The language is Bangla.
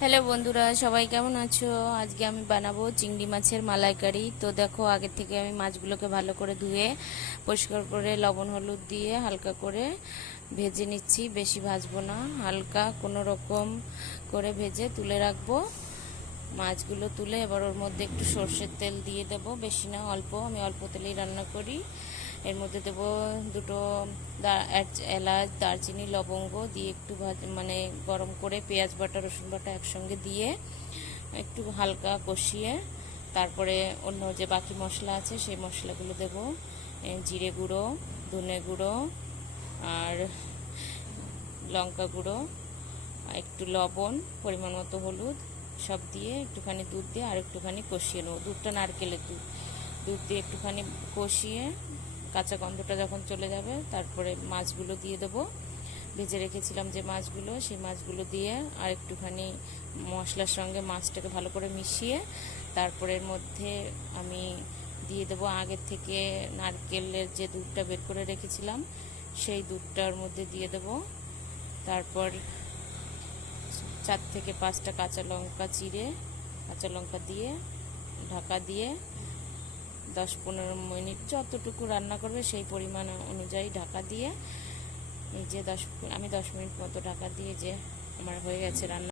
হ্যালো বন্ধুরা, সবাই কেমন আছো? আজকে আমি বানাবো চিংড়ি মাছের মালাইকারি। তো দেখো, আগে থেকে আমি মাছগুলোকে ভালো করে ধুয়ে পরিষ্কার করে লবণ হলুদ দিয়ে হালকা করে ভেজে নিচ্ছি। বেশি ভাজবো না, হালকা কোনো রকম করে ভেজে তুলে রাখবো। মাছগুলো তুলে এবার ওর মধ্যে একটু সর্ষের তেল দিয়ে দেবো, বেশি না, অল্প। আমি অল্প তেলেই রান্না করি। এর মধ্যে দেবো দুটো এলাচ, দারচিনি, লবঙ্গ দিয়ে একটু মানে গরম করে পেঁয়াজ বাটা রসুন বাটা একসঙ্গে দিয়ে একটু হালকা কষিয়ে তারপরে অন্য যে বাকি মশলা আছে সেই মশলাগুলো দেবো। জিরে গুঁড়ো, ধনে গুঁড়ো আর লঙ্কা গুঁড়ো, একটু লবণ, পরিমাণ মতো হলুদ সব দিয়ে একটুখানি দুধ দিয়ে আর একটুখানি কষিয়ে নেবো। দুধটা নারকেলের দুধ, দুধ দিয়ে একটুখানি কষিয়ে কাঁচা গন্ধটা যখন চলে যাবে তারপরে মাছগুলো দিয়ে দেবো। ভেজে রেখেছিলাম যে মাছগুলো, সেই মাছগুলো দিয়ে আর একটুখানি মশলার সঙ্গে মাছটাকে ভালো করে মিশিয়ে তারপরে এর মধ্যে আমি দিয়ে দেবো আগের থেকে নারকেলের যে দুধটা বের করে রেখেছিলাম সেই দুধটার মধ্যে দিয়ে দেবো। তারপর 4 থেকে 5টা কাঁচা লঙ্কা চিড়ে কাঁচা লঙ্কা দিয়ে ঢাকা দিয়ে 10-15 মিনিট যতটুকু রান্না করবে সেই পরিমাণ অনুযায়ী ঢাকা দিয়ে এই যে আমি 10 মিনিট মতো ঢাকা দিয়ে যে আমার হয়ে গেছে রান্না।